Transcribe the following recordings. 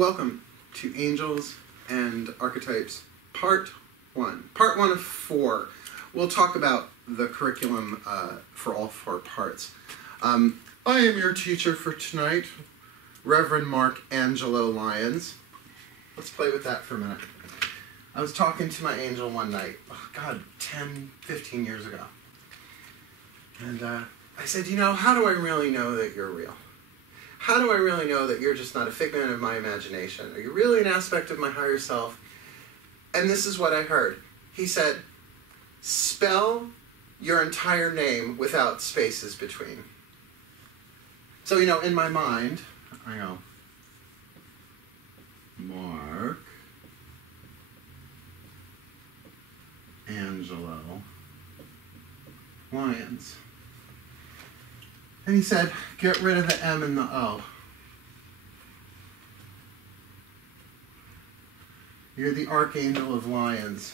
Welcome to Angels and Archetypes, Part 1. Part 1 of 4. We'll talk about the curriculum for all 4 parts. I am your teacher for tonight, Reverend Mark Angelo Lyons. Let's play with that for a minute. I was talking to my angel one night, 10, 15 years ago. And I said, how do I really know that you're real? How do I really know that you're just not a figment of my imagination? Are you really an aspect of my higher self? And this is what I heard. He said, spell your entire name without spaces between. So, in my mind, I go, Mark Angelo Lyons. And he said, get rid of the M and the O. You're the Archangel of Lyons.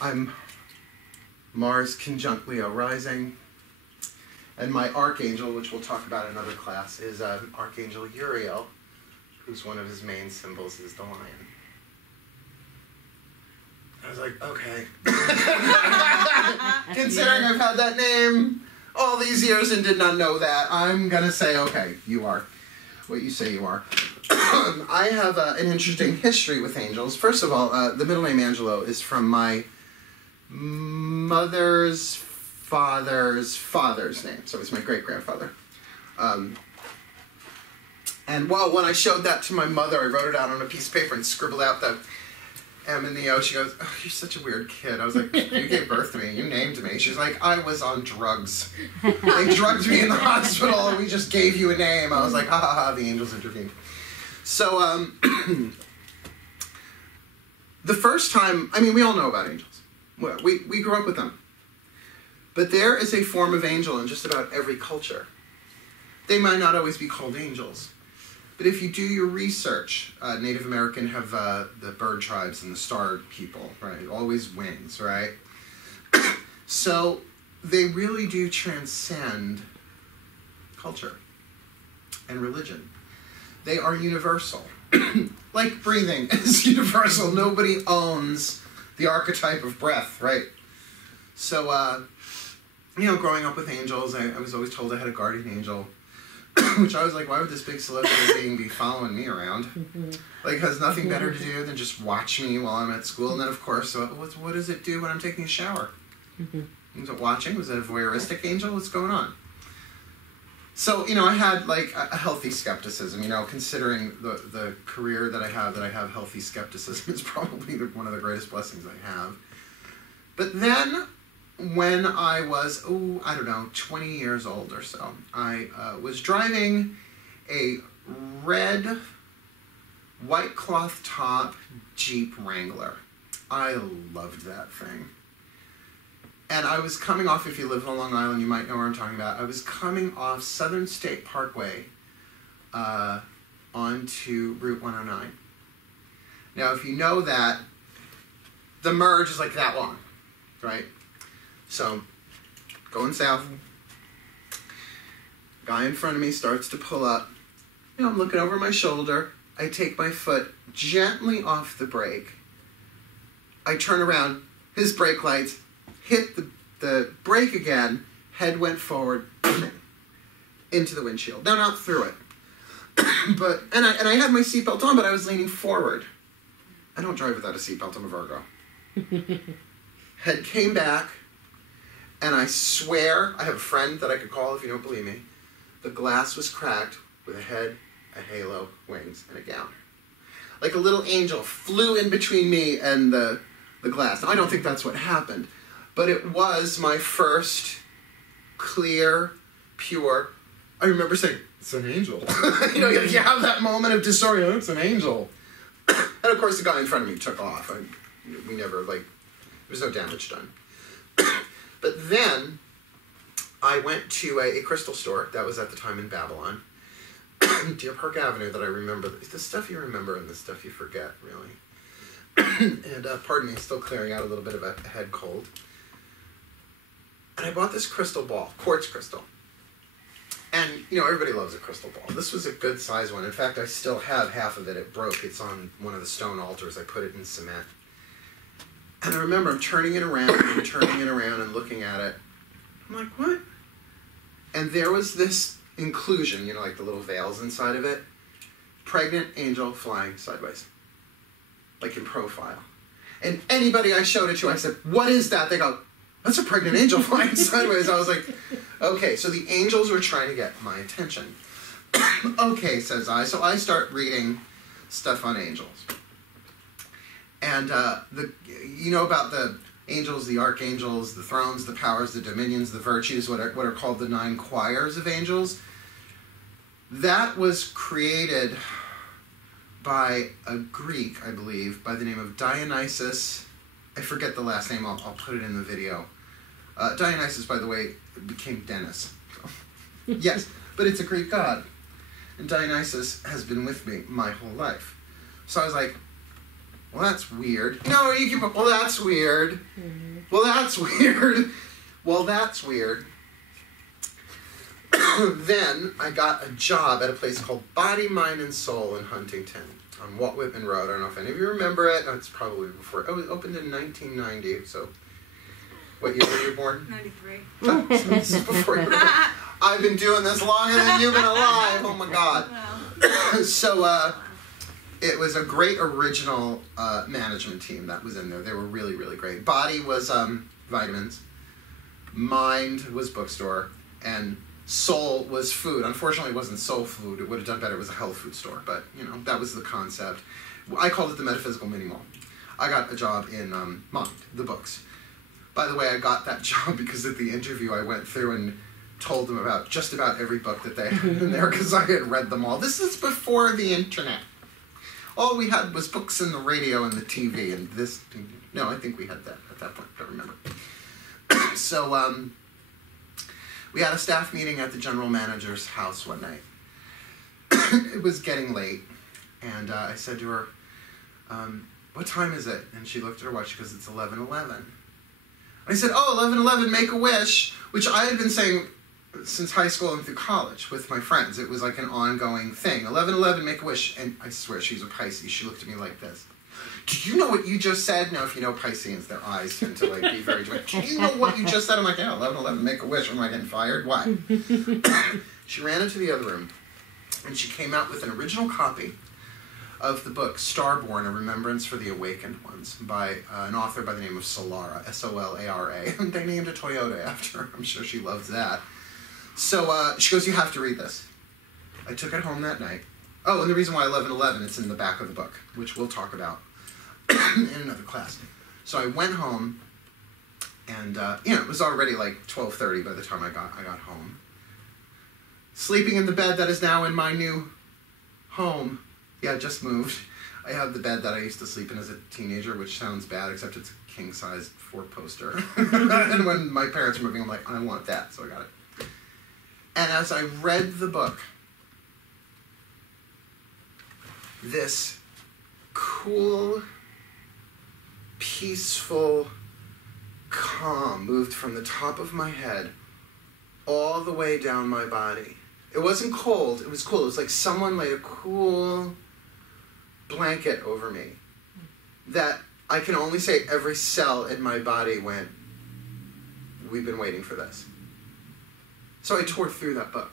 I'm Mars conjunct Leo rising. And my Archangel, which we'll talk about in another class, is Archangel Uriel, whose one of his main symbols is the lion. I was like, okay. Considering I've had that name all these years and did not know that, I'm going to say, okay, you are what you say you are. I have an interesting history with angels. First of all, the middle name Angelo is from my mother's father's name. So it's my great-grandfather. And when I showed that to my mother, I wrote it out on a piece of paper and scribbled out the M and the O. She goes, oh, you're such a weird kid. I was like, you gave birth to me. You named me. She's like, I was on drugs. They drugged me in the hospital and we just gave you a name. I was like, ha ha ha, the angels intervened. So, the first time, we all know about angels. We grew up with them. But there is a form of angel in just about every culture. They might not always be called angels. But if you do your research, Native American have the bird tribes and the star people, right? Always wings, right? So they really do transcend culture and religion. They are universal. Like breathing is universal. Nobody owns the archetype of breath, right? So, growing up with angels, I was always told I had a guardian angel. Which I was like, why would this big celestial being be following me around? Like, has nothing better to do than just watch me while I'm at school. And then, of course, what does it do when I'm taking a shower? Was it watching? Was it a voyeuristic angel? What's going on? So, I had, like, a healthy skepticism, considering the career that I have healthy skepticism is probably one of the greatest blessings I have. But then, when I was, 20 years old or so, I was driving a red white cloth top Jeep Wrangler. I loved that thing. And I was coming off, if you live on Long Island, you might know where I'm talking about. I was coming off Southern State Parkway onto Route 109. Now, if you know that, the merge is like that long, right? So, going south, guy in front of me starts to pull up. I'm looking over my shoulder. I take my foot gently off the brake. I turn around. His brake lights hit the brake again. Head went forward into the windshield. No, not through it. And I had my seatbelt on, but I was leaning forward. I don't drive without a seatbelt. I'm a Virgo. Head came back. And I swear, I have a friend that I could call if you don't believe me. The glass was cracked with a head, a halo, wings, and a gown. Like a little angel flew in between me and the glass. Now, I don't think that's what happened. But it was my first clear, pure... I remember saying, it's an angel. You have that moment of dysorient, it's an angel. And of course, the guy in front of me took off. We never, there was no damage done. But then, I went to a crystal store that was at the time in Babylon, Deer Park Avenue, that I remember. The stuff you remember and the stuff you forget, really. And pardon me, still clearing out a little bit of a head cold. And I bought this crystal ball, quartz crystal. And, you know, everybody loves a crystal ball. This was a good size one. In fact, I still have half of it. It broke. It's on one of the stone altars. I put it in cement. And I remember I'm turning it around and turning it around and looking at it. I'm like, what? And there was this inclusion, you know, like the little veils inside of it. Pregnant angel flying sideways. Like in profile. And anybody I showed it to, I said, what is that? They go, that's a pregnant angel flying sideways. I was like, okay, so the angels were trying to get my attention. Okay, says I. So I start reading stuff on angels. And you know about the angels, the archangels, the thrones, the powers, the dominions, the virtues, what are called the 9 choirs of angels. That was created by a Greek, I believe, by the name of Dionysus. I forget the last name. I'll put it in the video. Dionysus, by the way, became Dennis. Yes, but it's a Greek god. And Dionysus has been with me my whole life. So I was like, well, that's weird. No, you keep up. Well, that's weird. Well, that's weird. Well, that's weird. Then I got a job at a place called Body, Mind, and Soul in Huntington on Walt Whitman Road. I don't know if any of you remember it. It's probably before. It was opened in 1990. So, what year were you born? 93. So this is before you were born. I've been doing this longer than you've been alive. Oh my God. Wow. So, it was a great original management team that was in there. They were really, really great. Body was vitamins. Mind was bookstore. And Soul was food. Unfortunately, it wasn't soul food. It would have done better. It was a health food store. But, you know, that was the concept. I called it the metaphysical mini mall. I got a job in Mind, the books. By the way, I got that job because at the interview I went through and told them about just about every book that they had in there because I had read them all. This is before the internet. All we had was books and the radio and the TV and this. No, I think we had that at that point. I don't remember. So, we had a staff meeting at the general manager's house one night. It was getting late, and I said to her, what time is it? And she looked at her watch. She goes, it's 11:11. I said, oh, 11:11, make a wish, which I had been saying since high school and through college with my friends. It was like an ongoing thing. 11:11, make a wish. And I swear, she's a Pisces. She looked at me like this. Do you know what you just said? Now, if you know Pisceans, their eyes tend to like be very dramatic. Do you know what you just said? I'm like, yeah, 11:11, make a wish. Am I getting fired? Why? She ran into the other room, and she came out with an original copy of the book Starborn, A Remembrance for the Awakened Ones, by an author by the name of Solara, S-O-L-A-R-A. And they named a Toyota after her. I'm sure she loves that. So she goes, you have to read this. I took it home that night. Oh, and the reason why 11:11, it's in the back of the book, which we'll talk about in another class. So I went home, and you know, it was already like 12:30 by the time I got home. Sleeping in the bed that is now in my new home. Yeah, I just moved. I have the bed that I used to sleep in as a teenager, which sounds bad, except it's a king-size 4-poster. And when my parents were moving, I'm like, I want that, so I got it. And as I read the book, this cool, peaceful calm moved from the top of my head all the way down my body. It wasn't cold, it was cool. It was like someone laid a cool blanket over me that I can only say every cell in my body went, we've been waiting for this. So I tore through that book.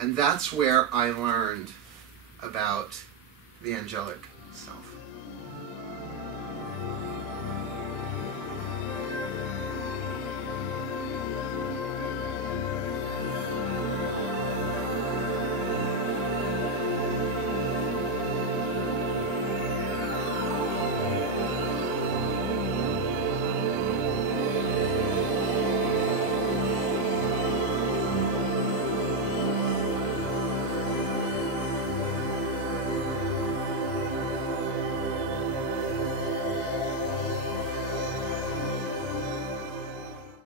And that's where I learned about the angelic self.